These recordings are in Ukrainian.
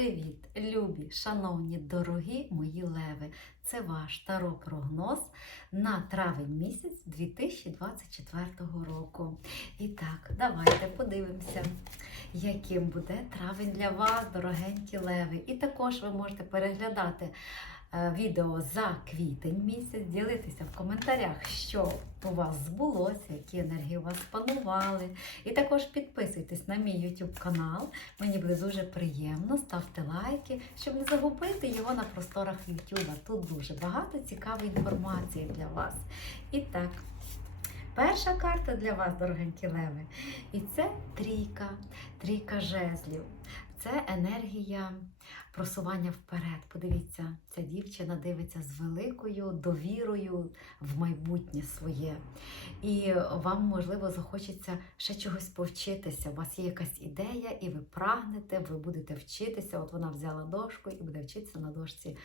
Привіт, любі, шановні, дорогі мої леви! Це ваш таро-прогноз на травень місяць 2024 року. І так, давайте подивимося, яким буде травень для вас, дорогенькі леви. І також ви можете переглядати відео за квітень місяць, ділитися в коментарях, що у вас збулося, які енергії у вас панували. І також підписуйтесь на мій YouTube канал. Мені буде дуже приємно. Ставте лайки, щоб не загубити його на просторах YouTube. Тут дуже багато цікавої інформації для вас. І так. Перша карта для вас, дорогенькі леви, і це трійка, трійка жезлів. Це енергія просування вперед. Подивіться, ця дівчина дивиться з великою довірою в майбутнє своє. І вам, можливо, захочеться ще чогось повчитися. У вас є якась ідея, і ви прагнете, ви будете вчитися. От вона взяла дошку і буде вчитися на дошці.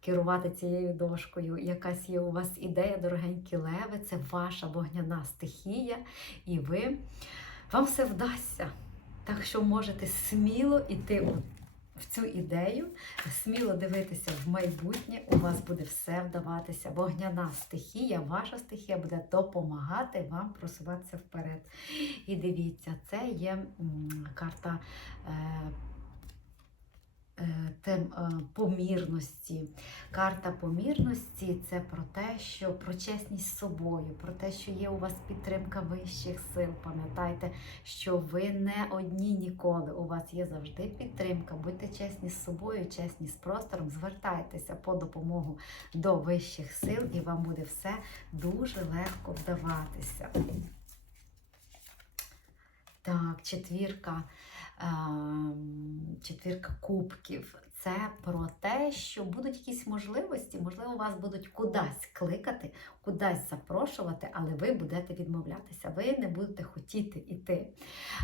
Керувати цією дошкою, якась є у вас ідея, дорогенькі леви, це ваша вогняна стихія, і ви вам все вдасться. Так що можете сміло йти в цю ідею, сміло дивитися в майбутнє, у вас буде все вдаватися. Вогняна стихія, ваша стихія буде допомагати вам просуватися вперед. І дивіться, це є карта. Е, Тем е, помірності. Карта помірності це про те, що про чесність з собою, про те, що є у вас підтримка вищих сил. Пам'ятайте, що ви не одні ніколи. У вас є завжди підтримка. Будьте чесні з собою, чесні з простором, звертайтеся по допомогу до вищих сил, і вам буде все дуже легко вдаватися. Так, четвірка, четвірка кубків. Це про те, що будуть якісь можливості, можливо, вас будуть кудись кликати, кудись запрошувати, але ви будете відмовлятися. Ви не будете хотіти йти.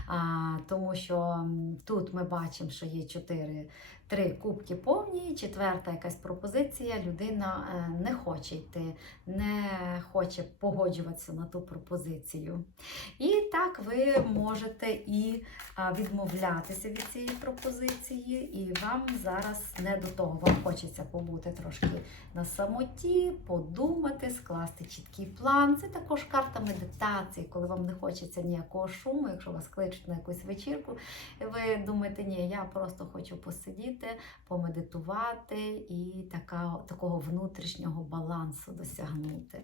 А, тому що тут ми бачимо, що є чотири, три кубки повні, четверта якась пропозиція. Людина е, не хоче йти, не хоче погоджуватися на ту пропозицію. І так ви можете і відмовлятися від цієї пропозиції, і вам зараз не до того. Вам хочеться побути трошки на самоті, подумати, скласти чіткий план. Це також карта медитації, коли вам не хочеться ніякого шуму, якщо вас кличуть на якусь вечірку, ви думаєте, ні, я просто хочу посидіти, помедитувати і така, такого внутрішнього балансу досягнути.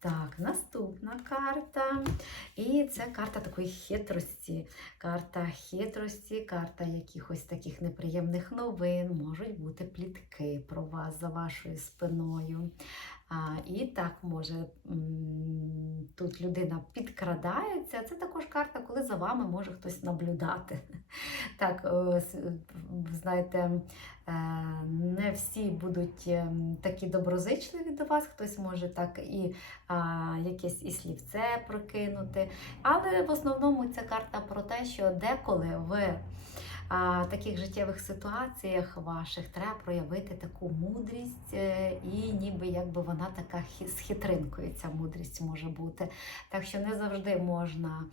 Так, наступна карта. І це карта такої хитрості. Карта хитрості, карта якихось таких неприємних новин, можуть бути плітки про вас за вашою спиною. І так може тут людина підкрадається. Це також карта, коли за вами може хтось наблюдати. Так, е, знаєте, е, не всі будуть ем, такі доброзичливі до вас, хтось може так і якесь і слівце прокинути. Але в основному ця карта про те, що деколи в а, таких життєвих ситуаціях ваших треба проявити таку мудрість, е, і ніби якби вона така з хитринкою ця мудрість може бути. Так що не завжди можна,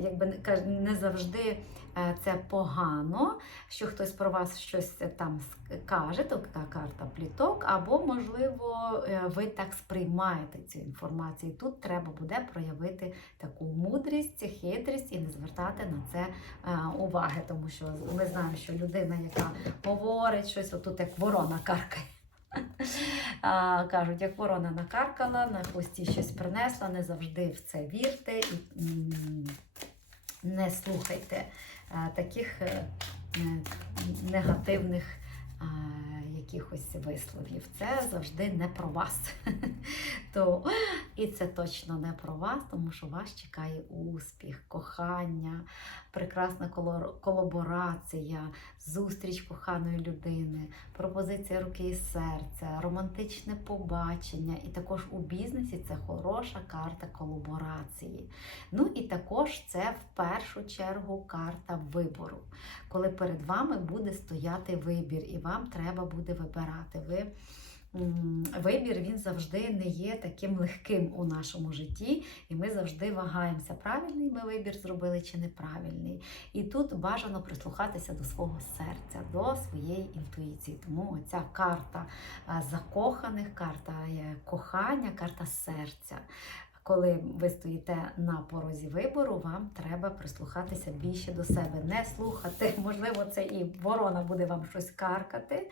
якби не завжди е, це погано, що хтось про вас щось там каже, то така карта пліток, або, можливо, е, ви так сприймаєте цю інформацію. Тут треба буде проявити таку мудрість, хитрість і не звертати на це е, уваги, тому що ми знаємо, що людина, яка говорить щось, отут як ворона каркає. Кажуть, як ворона накаркала, на хвості щось принесла, не завжди в це вірте і не слухайте е, таких е, негативних е, якихось висловів. Це завжди не про вас. То, і це точно не про вас, тому що вас чекає успіх, кохання, прекрасна колаборація, зустріч коханої людини, пропозиція руки і серця, романтичне побачення. І також у бізнесі це хороша карта колаборації. Ну і також це в першу чергу карта вибору, коли перед вами буде стояти вибір, і вам треба буде вибирати. Ви вибір він завжди не є таким легким у нашому житті, і ми завжди вагаємося, правильний ми вибір зробили чи неправильний. І тут бажано прислухатися до свого серця, до своєї інтуїції. Тому ця карта закоханих, карта е, кохання, карта серця. Коли ви стоїте на порозі вибору, вам треба прислухатися більше до себе, не слухати. Можливо, це і ворона буде вам щось каркати.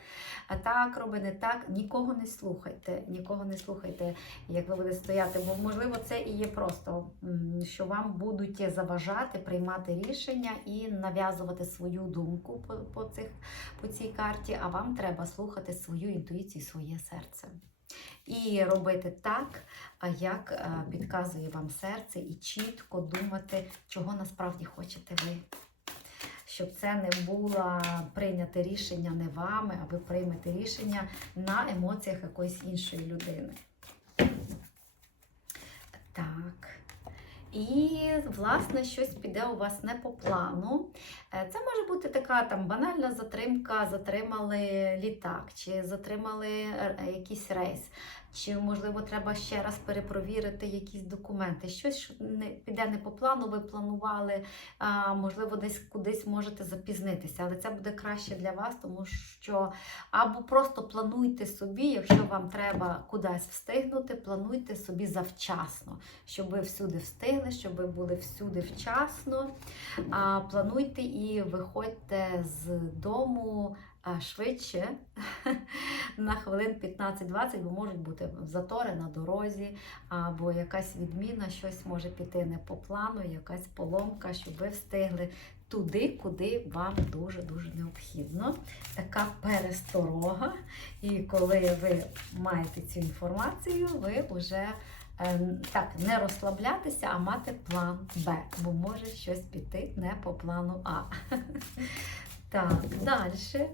А так роби не так. Нікого не слухайте, нікого не слухайте, як ви будете стояти. Бо можливо, це і є просто, що вам будуть заважати приймати рішення і нав'язувати свою думку по, по, цих, по цій карті. А вам треба слухати свою інтуїцію, своє серце. І робити так, як е, підказує вам серце, і чітко думати, чого насправді хочете ви. Щоб це не було прийняте рішення не вами, а ви приймете рішення на емоціях якоїсь іншої людини. Так. І, власне, щось піде у вас не по плану. Е, Це може бути така там банальна затримка, затримали літак, чи затримали е, якийсь рейс, чи, можливо, треба ще раз перепровірити якісь документи. Щось що не піде не по плану, ви планували, а, можливо, десь кудись можете запізнитися, але це буде краще для вас, тому що або просто плануйте собі, якщо вам треба кудись встигнути, плануйте собі завчасно, щоб ви всюди встигли, щоб ви були всюди вчасно. А, плануйте і виходьте з дому швидше на хвилин 15-20, бо можуть бути затори на дорозі, або якась відміна, щось може піти не по плану, якась поломка, щоб ви встигли туди, куди вам дуже-дуже необхідно. Така пересторога. І коли ви маєте цю інформацію, ви вже е, так не розслаблятися, а мати план Б, бо може щось піти не по плану А. Так, далі.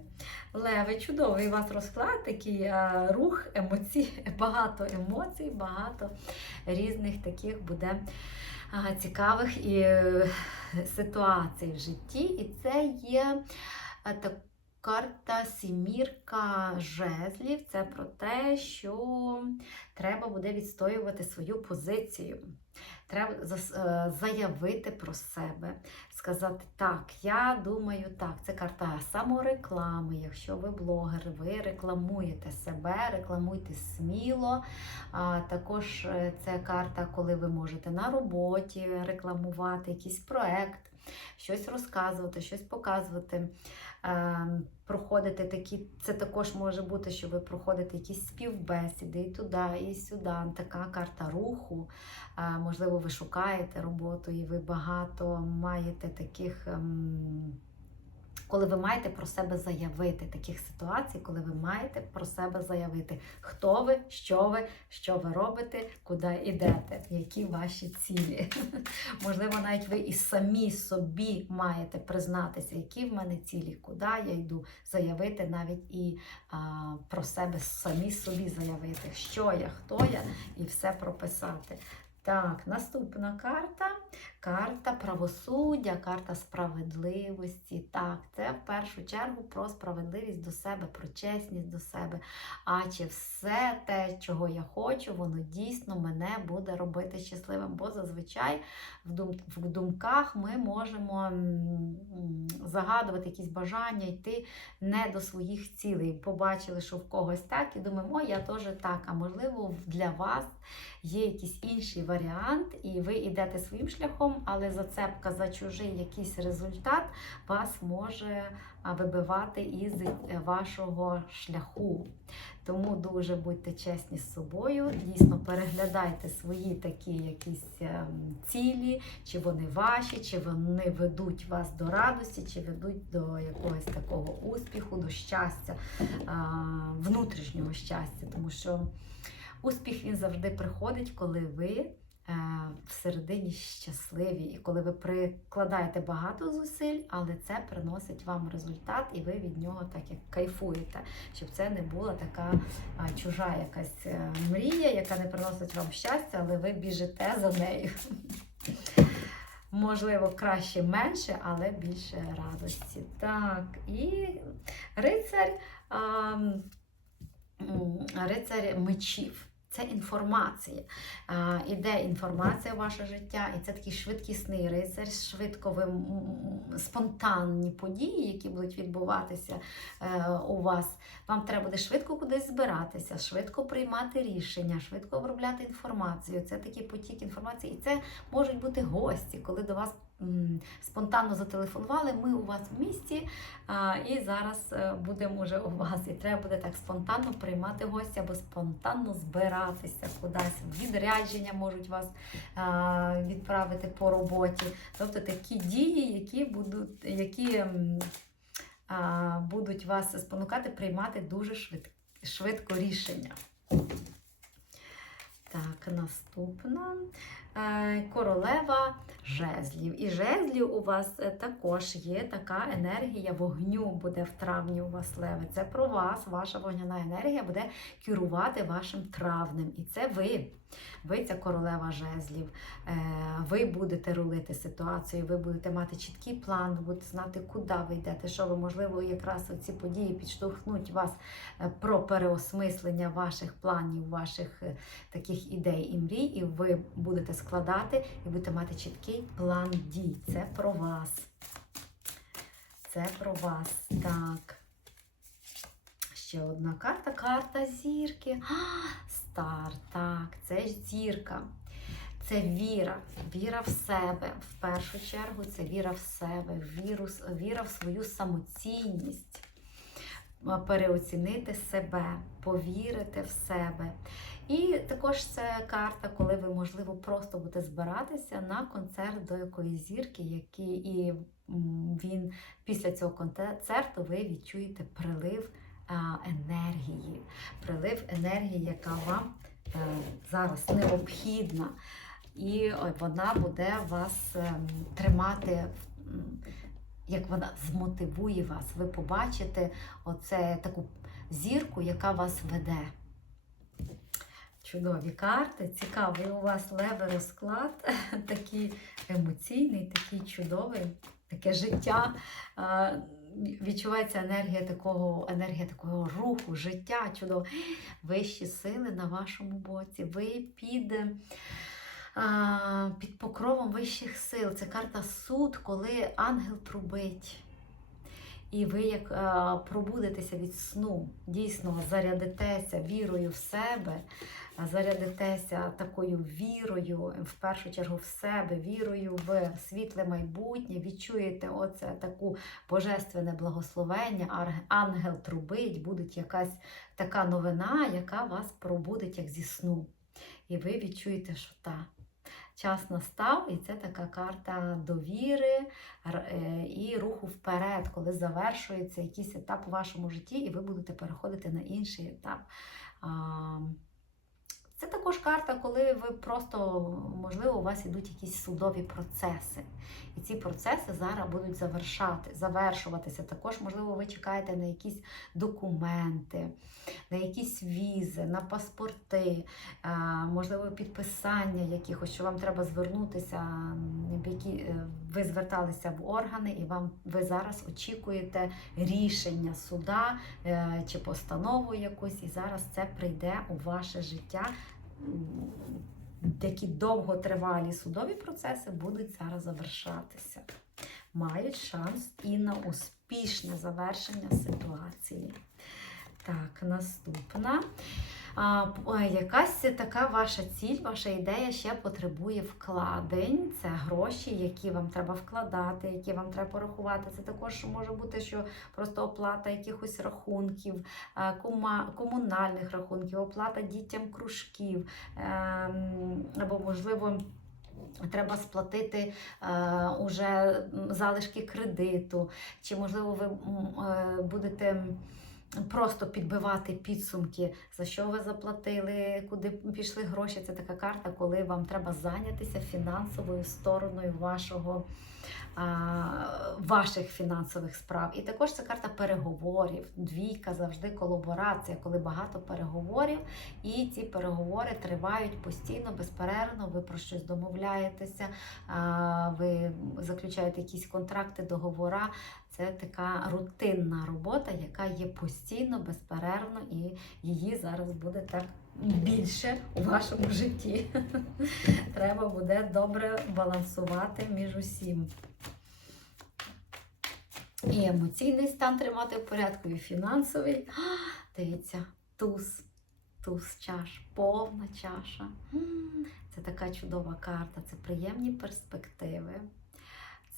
Леви, чудовий у вас розклад, такий е, рух, емоцій, багато емоцій, багато різних таких буде а, цікавих і е, ситуацій в житті. І це є е, так, карта сімірка жезлів. Це про те, що треба буде відстоювати свою позицію. Треба е, заявити про себе, сказати так, я думаю так. Це карта самореклами. Якщо ви блогер, ви рекламуєте себе, рекламуйте сміло. А, також е, це карта, коли ви можете на роботі рекламувати якийсь проект, щось розказувати, щось показувати. Е, проходити такі, це також може бути, що ви проходите якісь співбесіди і туди, і сюди. Така карта руху. Е, можливо, ви шукаєте роботу, і ви багато маєте таких. Коли ви маєте про себе заявити таких ситуацій, коли ви маєте про себе заявити, хто ви, що ви, що ви робите, куди йдете, які ваші цілі. Можливо, навіть ви і самі собі маєте признатися, які в мене цілі, куди я йду, заявити навіть і а, про себе самі собі заявити, що я, хто я, і все прописати. Так, наступна карта. Карта правосуддя, карта справедливості. Так, це в першу чергу про справедливість до себе, про чесність до себе. А чи все те, чого я хочу, воно дійсно мене буде робити щасливим? Бо зазвичай в, дум, в думках ми можемо загадувати якісь бажання, йти не до своїх цілей. Побачили, що в когось так, і думаємо, я теж так. А можливо, для вас є якийсь інший варіант, і ви йдете своїм шляхом, але зацепка за чужий якийсь результат вас може вибивати із е, вашого шляху. Тому дуже будьте чесні з собою, дійсно переглядайте свої такі якісь ем, цілі, чи вони ваші, чи вони ведуть вас до радості, чи ведуть до якогось такого успіху, до щастя, внутрішнього щастя. Тому що успіх він завжди приходить, коли ви всередині щасливі, і коли ви прикладаєте багато зусиль, але це приносить вам результат, і ви від нього так як кайфуєте, щоб це не була така чужа якась е, мрія, яка не приносить вам щастя, але ви біжите за нею. Можливо, краще менше, але більше радості. Так, і рицарь. А, м, рицар мечів. Це інформація. Іде інформація в ваше життя, і це такий швидкісний рицар, швидко ви, спонтанні події, які будуть відбуватися е, у вас. Вам треба буде швидко кудись збиратися, швидко приймати рішення, швидко обробляти інформацію. Це такий потік інформації. І це можуть бути гості, коли до вас спонтанно зателефонували. Ми у вас в місті, і зараз е, будемо вже у вас. І треба буде так спонтанно приймати гостя або спонтанно збиратися кудись. Відрядження можуть вас відправити по роботі. Тобто такі дії, які будуть, які будуть вас спонукати приймати дуже швидко, рішення. Так, наступна королева жезлів. І жезлів у вас е, також є така енергія вогню буде в травні у вас леви. Це про вас, ваша вогняна енергія буде керувати вашим травнем. І це ви. Ви ця королева жезлів. Е, Ви будете рулити ситуацією, ви будете мати чіткий план, ви будете знати, куди ви йдете, що ви, можливо, якраз ці події підштовхнуть вас е, про переосмислення ваших планів, ваших е, таких ідей і мрій, і ви будете складати і будете мати чіткий план дій. Це про вас. Це про вас. Так. Ще одна карта. Карта зірки. А, Стар. Так, це ж зірка. Це віра, віра в себе. В першу чергу це віра в себе, віру, віра в свою самоцінність, переоцінити себе, повірити в себе. І також це карта, коли ви, можливо, просто будете збиратися на концерт до якоїсь зірки, який і він після цього концерту ви відчуєте прилив енергії, прилив енергії, яка вам е, зараз необхідна. І вона буде вас ем, тримати, м, як вона змотивує вас. Ви побачите оце таку зірку, яка вас веде. Чудові карти, цікавий у вас левий розклад, такий емоційний, такий чудовий, таке життя. Відчувається енергія такого, енергія такого руху, життя, чудово. Вищі сили на вашому боці. Ви під, під покровом вищих сил. Це карта суд, коли ангел трубить. І ви як пробудетеся від сну, дійсно зарядитеся вірою в себе, зарядитеся такою вірою, в першу чергу в себе, вірою в світле майбутнє, відчуєте оце таку божественне благословення, ангел трубить, буде якась така новина, яка вас пробудить як зі сну. І ви відчуєте, що та. Час настав, і це така карта довіри е, і руху вперед, коли завершується якийсь етап у вашому житті, і ви будете переходити на інший етап. Це також карта, коли ви просто, можливо, у вас ідуть якісь судові процеси. І ці процеси зараз будуть завершати, завершуватися. Також, можливо, ви чекаєте на якісь документи, на якісь візи, на паспорти, можливо, підписання якихось, що вам треба звернутися, які е, ви зверталися в органи, і вам ви зараз очікуєте рішення суда е, чи постанову якусь, і зараз це прийде у ваше життя. Такі довготривалі судові процеси будуть зараз завершатися. Мають шанс і на успішне завершення ситуації. Так, наступна. Якась така ваша ціль, ваша ідея ще потребує вкладень. Це гроші, які вам треба вкладати, які вам треба порахувати. Це також може бути, що просто оплата якихось рахунків, комунальних рахунків, оплата дітям кружків, ем, або, можливо, Треба сплатити е, уже залишки кредиту, чи можливо ви е, будете просто підбивати підсумки, за що ви заплатили, куди пішли гроші. Це така карта, коли вам треба зайнятися фінансовою стороною вашого. Ваших фінансових справ. І також це карта переговорів. Двійка завжди колаборація, коли багато переговорів, і ці переговори тривають постійно, безперервно. Ви про щось домовляєтеся, ви заключаєте якісь контракти, договора. Це така рутинна робота, яка є постійно, безперервно, і її зараз буде так більше у вашому житті. Треба буде добре балансувати між усім. І емоційний стан тримати в порядку, і фінансовий. А, Дивіться, туз, туз чаш, повна чаша. Це така чудова карта, це приємні перспективи,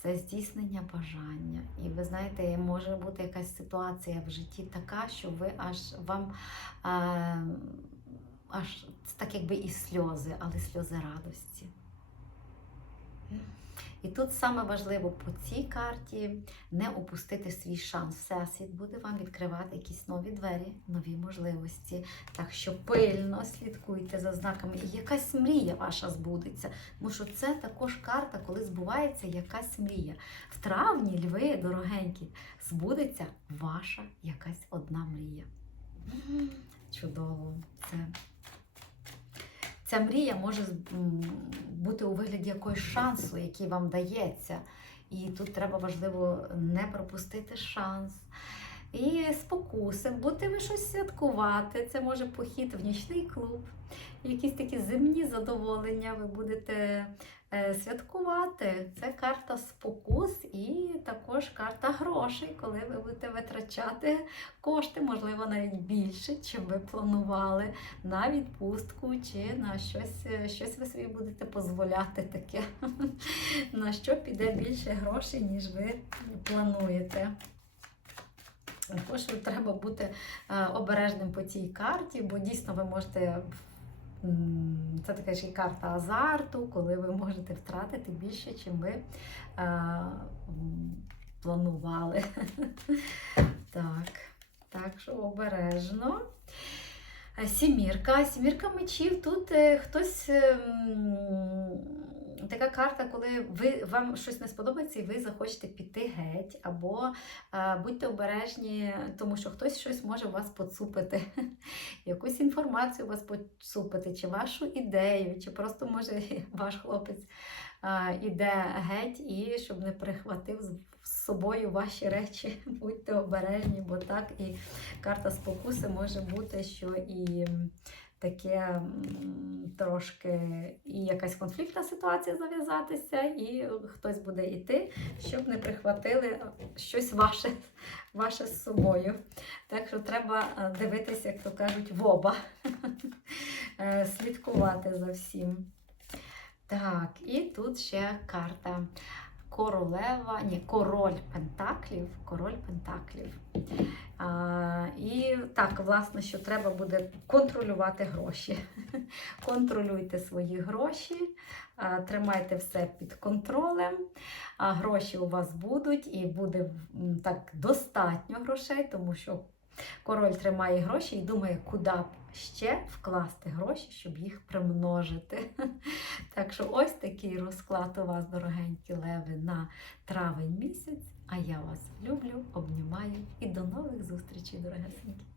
це здійснення бажання. І ви знаєте, може бути якась ситуація в житті така, що ви аж вам а, аж так якби і сльози, але сльози радості. І тут саме важливо по цій карті не упустити свій шанс. Всесвіт буде вам відкривати якісь нові двері, нові можливості. Так що пильно слідкуйте за знаками, і якась мрія ваша збудеться. Тому що це також карта, коли збувається якась мрія. В травні, льви, дорогенькі, збудеться ваша якась одна мрія. Чудово! Це Ця мрія може бути у вигляді якогось шансу, який вам дається. І тут треба важливо не пропустити шанс. І спокуси, будете ви щось святкувати. Це може похід в нічний клуб, якісь такі земні задоволення ви будете е, святкувати. Це карта спокус і також карта грошей, коли ви будете витрачати кошти, можливо, навіть більше, чим ви планували на відпустку чи на щось, е, щось ви собі будете дозволяти таке, на що піде більше грошей, ніж ви плануєте. Також треба бути е, обережним по цій карті, бо дійсно ви можете. Це така ж і карта азарту, коли ви можете втратити більше, чим ви е, планували. Так, так що обережно. Е, Сімірка. Сімірка мечів. Тут е, хтось. Така карта, коли ви, вам щось не сподобається і ви захочете піти геть, або е, будьте обережні, тому що хтось щось може вас поцупити, якусь інформацію вас поцупити, чи вашу ідею, чи просто може ваш хлопець е, іде геть і щоб не прихватив з собою ваші речі. Будьте обережні, бо так і карта спокуси може бути, що і таке трошки і якась конфліктна ситуація зав'язатися, і хтось буде йти, щоб не прихватили щось ваше, ваше з собою. Так що треба е, дивитися, як то кажуть, в оба, Е, слідкувати за всім. Так, і тут ще карта королева, ні, король Пентаклів. Король Пентаклів. А, і так, власне, що треба буде контролювати гроші. Контролюйте свої гроші, а, тримайте все під контролем. А гроші у вас будуть, і буде так достатньо грошей, тому що король тримає гроші і думає, куди б ще вкласти гроші, щоб їх примножити. Так що ось такий розклад у вас, дорогенькі леви, на травень місяць. А я вас люблю, обнімаю і до нових зустрічей, дорогесенькі.